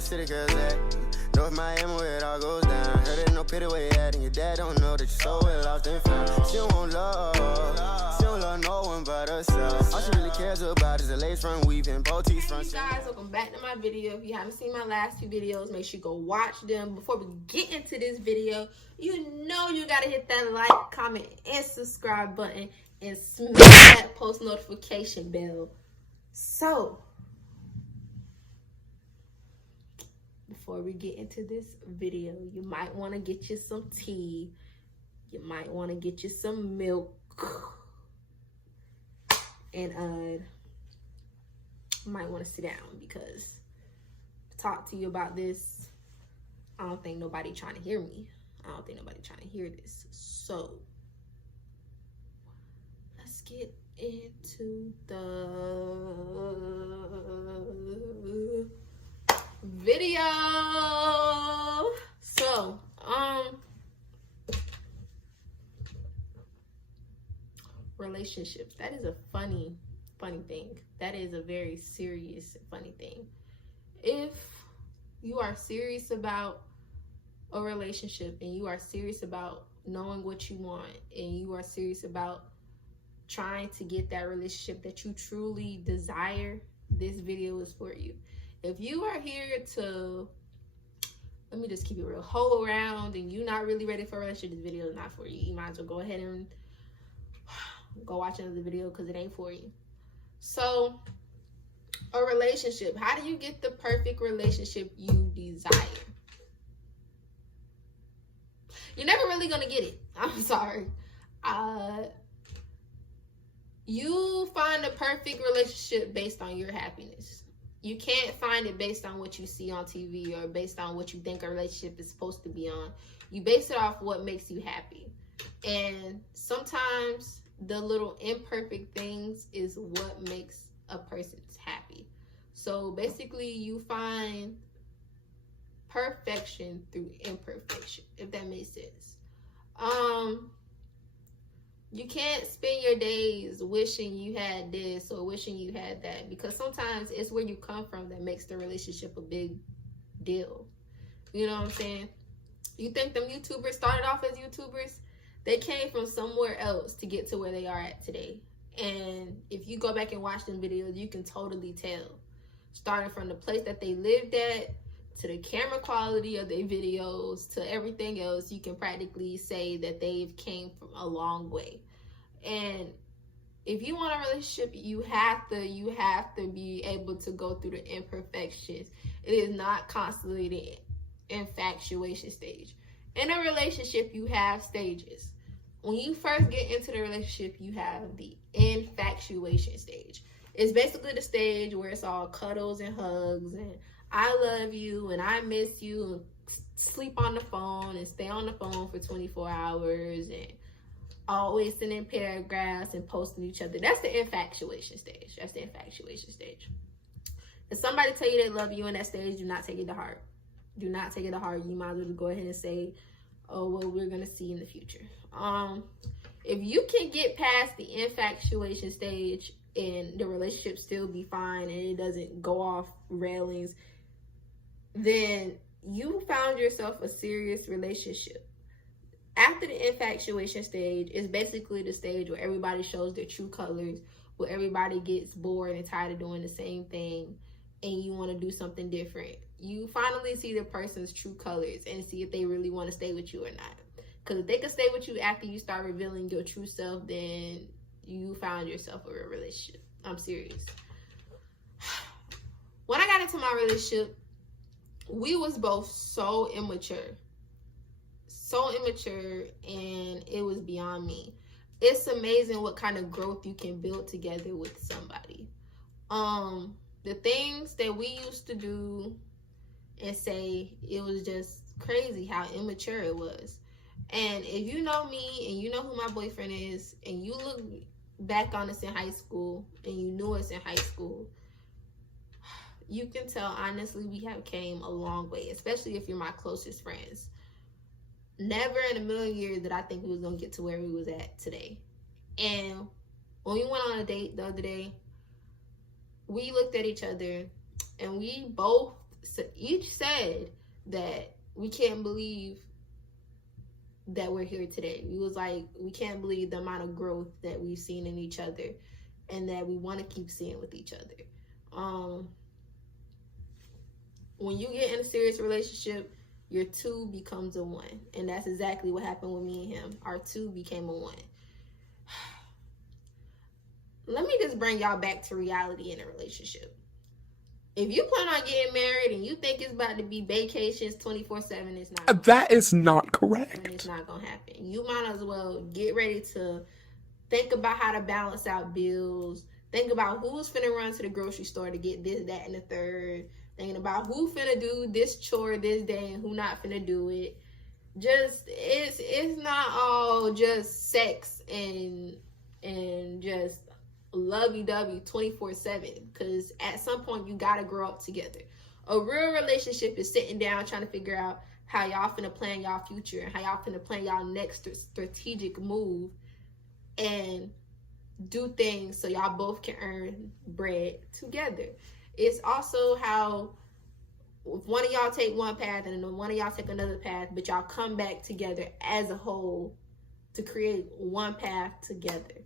my city girls at? North Miami where it all goes down. Heard it no pity where you at, and your dad don't know that you're so well lost and found. She don't want love, she don't love no one but herself. All she really cares about is the lace front weaving, boutiques front. Hey guys, welcome back to my video. If you haven't seen my last two videos, make sure you go watch them. Before we get into this video, you know you gotta hit that like, comment, and subscribe button and smash that post notification bell. So, before we get into this video, you might want to get you some tea. You might want to get you some milk. And you might want to sit down because to talk to you about this, I don't think nobody trying to hear me. I don't think nobody trying to hear this. So, let's get into the video. So, relationships. That is a funny thing. That is a very serious, funny thing. If you are serious about a relationship and you are serious about knowing what you want and you are serious about trying to get that relationship that you truly desire, this video is for you. If you are here to, let me just keep it real, hoe around and you're not really ready for a relationship, this video is not for you. You might as well go ahead and go watch another video because it ain't for you. So, a relationship. How do you get the perfect relationship you desire? You're never really going to get it. I'm sorry. You find a perfect relationship based on your happiness. You can't find it based on what you see on TV or based on what you think a relationship is supposed to be on. You base it off what makes you happy. And sometimes the little imperfect things is what makes a person happy. So basically you find perfection through imperfection, if that makes sense. You can't spend your days wishing you had this or wishing you had that, because sometimes it's where you come from that makes the relationship a big deal. You know what I'm saying? You think them YouTubers started off as YouTubers? They came from somewhere else to get to where they are at today. And if you go back and watch them videos, you can totally tell. Starting from the place that they lived at, to the camera quality of their videos, to everything else, you can practically say that they've came from a long way. And if you want a relationship, you have to be able to go through the imperfections. It is not constantly the infatuation stage. In a relationship, you have stages. When you first get into the relationship, you have the infatuation stage. It's basically the stage where it's all cuddles and hugs and I love you and I miss you and sleep on the phone and stay on the phone for 24 hours and always sending paragraphs and posting each other. That's the infatuation stage. That's the infatuation stage. If somebody tell you they love you in that stage, do not take it to heart. Do not take it to heart. You might as well go ahead and say, oh, well, we're going to see in the future. If you can get past the infatuation stage and the relationship still be fine and it doesn't go off railings, then you found yourself a serious relationship. After the infatuation stage is basically the stage where everybody shows their true colors, where everybody gets bored and tired of doing the same thing and you want to do something different. You finally see the person's true colors and see if they really want to stay with you or not. Because if they can stay with you after you start revealing your true self, then you found yourself a real relationship. I'm serious. When I got into my relationship, we was both so immature, and it was beyond me. It's amazing what kind of growth you can build together with somebody. The things that we used to do and say, it was just crazy how immature it was. And if you know me and you know who my boyfriend is and you look back on us in high school and you knew us in high school, you can tell honestly we have came a long way, especially if you're my closest friends. Never in a million years did I think we was gonna get to where we was at today. And when we went on a date the other day, we looked at each other and we both said that we can't believe that we're here today. We was like, we can't believe the amount of growth that we've seen in each other and that we want to keep seeing with each other. When you get in a serious relationship, your two becomes a one. And that's exactly what happened with me and him. Our two became a one. Let me just bring y'all back to reality in a relationship. If you plan on getting married and you think it's about to be vacations 24/7, it's not. That is not correct. It's not going to happen. You might as well get ready to think about how to balance out bills. Think about who's finna run to the grocery store to get this, that, and the third. Thinking about who finna do this chore this day and who not finna do it. Just, it's not all just sex and just lovey-dovey 24/7, because at some point you gotta grow up together. A real relationship is sitting down trying to figure out how y'all finna plan y'all future and how y'all finna plan y'all next strategic move and do things so y'all both can earn bread together. It's also how if one of y'all take one path and then one of y'all take another path, but y'all come back together as a whole to create one path together.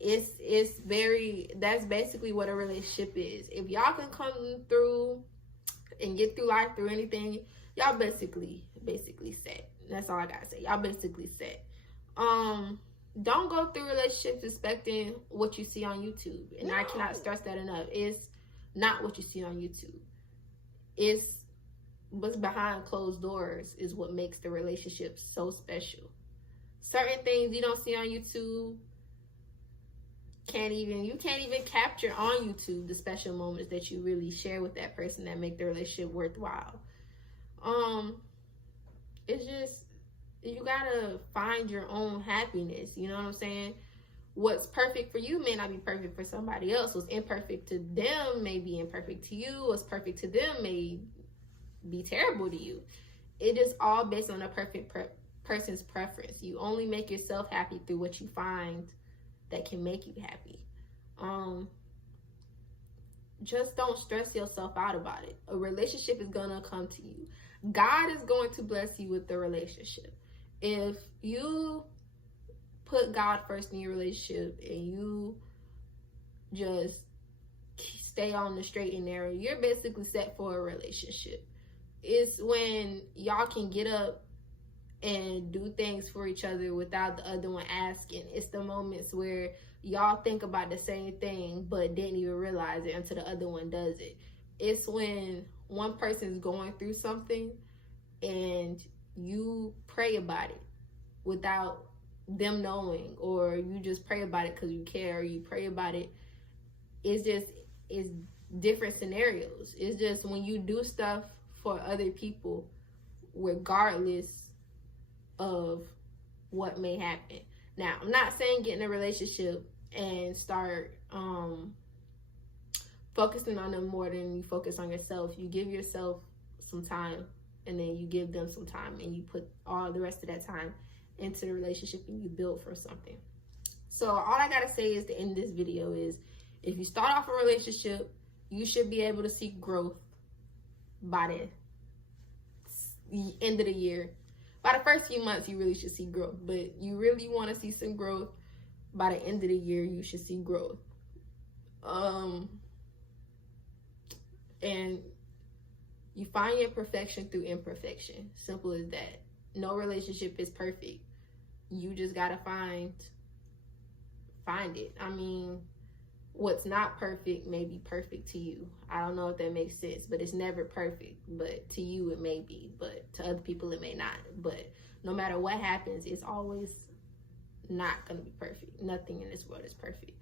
That's basically what a relationship is. If y'all can come through and get through life through anything, y'all basically set. That's all I gotta say. Y'all basically set. Don't go through relationships expecting what you see on YouTube. And I cannot stress that enough. It's not what you see on YouTube. It's what's behind closed doors is what makes the relationship so special. Certain things you don't see on YouTube, you can't even capture on YouTube the special moments that you really share with that person that make the relationship worthwhile. It's just, you gotta find your own happiness. You know what I'm saying? What's perfect for you may not be perfect for somebody else. What's imperfect to them may be imperfect to you. What's perfect to them may be terrible to you. It is all based on a perfect person's preference. You only make yourself happy through what you find that can make you happy. Just don't stress yourself out about it. A relationship is gonna come to you. God is going to bless you with the relationship. If you put God first in your relationship and you just stay on the straight and narrow, you're basically set for a relationship. It's when y'all can get up and do things for each other without the other one asking. It's the moments where y'all think about the same thing but didn't even realize it until the other one does it. It's when one person's going through something and you pray about it without them knowing, or you just pray about it because you care, or you pray about it. It's different scenarios. It's just when you do stuff for other people regardless of what may happen. Now, I'm not saying get in a relationship and start focusing on them more than you focus on yourself. You give yourself some time, and then you give them some time, and you put all the rest of that time into the relationship, and you build for something. So all I gotta say is, the end of this video is, if you start off a relationship, you should be able to see growth by the end of the year. By the first few months, you really should see growth, but you really want to see some growth. By the end of the year, you should see growth. And you find your perfection through imperfection. Simple as that. No relationship is perfect. You just gotta find it. I mean, what's not perfect may be perfect to you. I don't know if that makes sense, but it's never perfect. But to you, it may be. But to other people, it may not. But no matter what happens, it's always not gonna be perfect. Nothing in this world is perfect.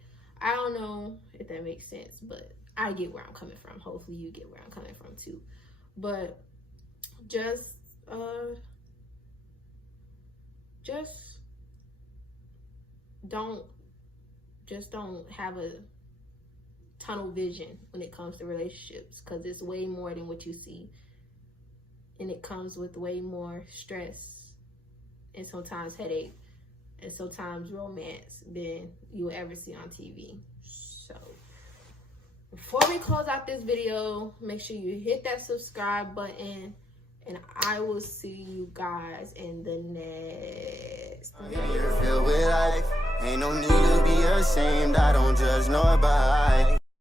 I don't know if that makes sense, but I get where I'm coming from. Hopefully you get where I'm coming from too. But just don't have a tunnel vision when it comes to relationships, because it's way more than what you see, and it comes with way more stress and sometimes headache and sometimes romance than you will ever see on TV. So before we close out this video, make sure you hit that subscribe button, and I will see you guys in the next video. Filled with life, ain't no need to be ashamed. I don't judge nobody.